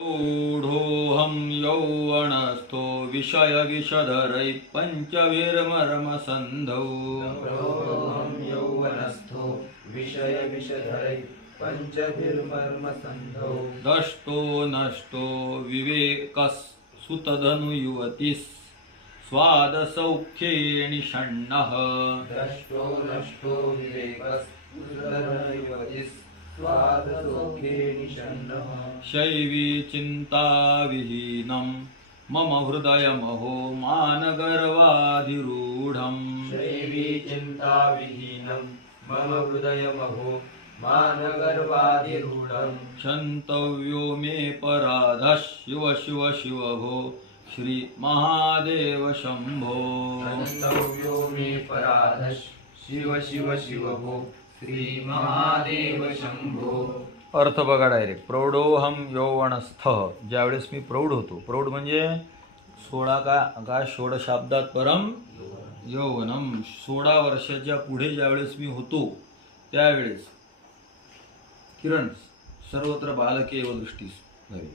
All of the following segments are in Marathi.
ऊढोऽहं यौवनस्थो विषयविषधरै पञ्चभिर्मर्मसन्धौ प्रौढोऽहं यौवनस्थो विषयविषधरै पञ्चभिर्मर्मसन्धौ दष्टो नष्टो विवेकस्सुतधनुयुवतिः स्वादसौख्येऽनिषण्णः दष्टो नष्टो विवेकस्सुतधनुयुवतिः स्वादसौख्येऽनिषण्णः शैवी चिन्ताविहीनं मम हृदयमहो मानगर्वाधिरूढम् शैवी चिन्ताविहीनं मम हृदयमहो मानगर्वाधिरूढम् क्षन्तव्यो मे पराधः शिव शिव शिव भो श्रीमहादेव शम्भो क्षन्तव्यो मे पराधः शिव शिव शिव भो श्रीमहादेव शंभो. अर्थ बघा डायरेक्ट. प्रौढोहम यौवनस्थ, ज्यावेळेस मी प्रौढ होतो. प्रौढ म्हणजे 16 का षोड शब्दात परम यौवनम, 16 वर्षाच्या पुढे ज्यावेळेस मी होतो त्यावेळेस किरण सर्वत्र बालके एव दृष्टी भवे,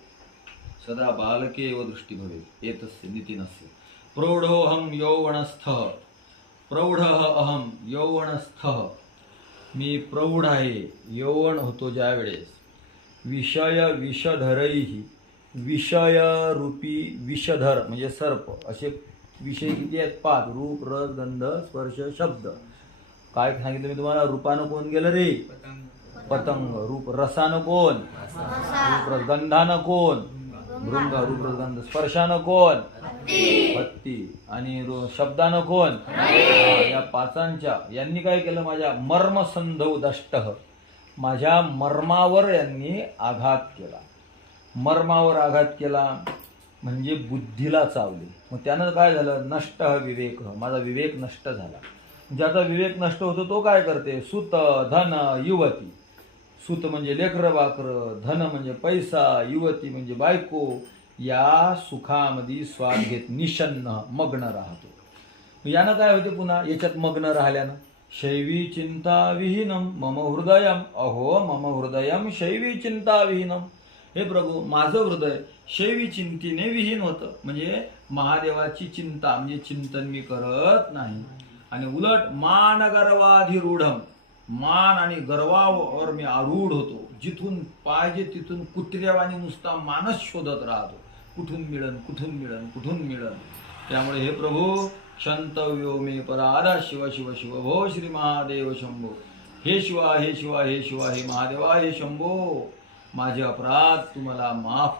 सदा बालके एव दृष्टी भवे एतस्य नितिनस्य. प्रौढोहम यौवनस्थ, प्रौढः अहम यौवनस्थ, मी प्रौढ आहे, यौवन होतो ज्यावेळेस. विषय विषधरैही, विषयरूपी विषधर म्हणजे सर्प, असे विषय किती आहेत? 5. रूप रस गंध स्पर्श शब्द. काय सांगितलं मी तुम्हाला? रूपानं कोण गेलं रे? पतंग. रूप रसानं कोण? रूप रस गंधानं कोण? भृंग. रूप रस गंध स्पर्शानं कोण? हत्ती. आणि शब्दानं कोण? या पाचांच्या यांनी काय केलं? माझ्या मर्मसंधौ दष्टः, माझ्या मर्मावर यांनी आघात केला. मर्मावर आघात केला म्हणजे बुद्धीला चावले. मग त्यानं काय झालं? नष्ट विवेक, माझा विवेक नष्ट झाला. ज्याचा विवेक नष्ट होतो तो काय करते? सुत धन युवती. सुत म्हणजे लेकरं बाकर, धन म्हणजे पैसा, युवती म्हणजे बायको, या सुखामध्ये स्वाद घेत निषन्न मग्न राहतो. यानं काय होते पुन्हा याच्यात मग्न राहिल्यानं? शैवी चिंता विहीनम मम हृदयम, अहो मम हृदयम शैवी चिंता विहीनम. हे प्रभू, माझं हृदय शैवी चिंतेने विहीन होतं. म्हणजे महादेवाची चिंता म्हणजे चिंतन मी करत नाही. आणि उलट मान गर्वाधिरूढम, मान आणि गर्वावर मी आरूढ होतो. जिथून पाहिजे तिथून कुत्र्यावानी नुसता मानस शोधत राहतो. कुठून मिळन, कुठून मिळन, कुठून मिळन. त्यामुळे हे प्रभू, क्षंतव्यो मे पराधा शिव शिव शिव भो श्री महादेव शंभो. हे शिवा, हे शिवा, हे शिवा, हे महादेवा, हे शंभो, माझे अपराध तुम्हाला माफ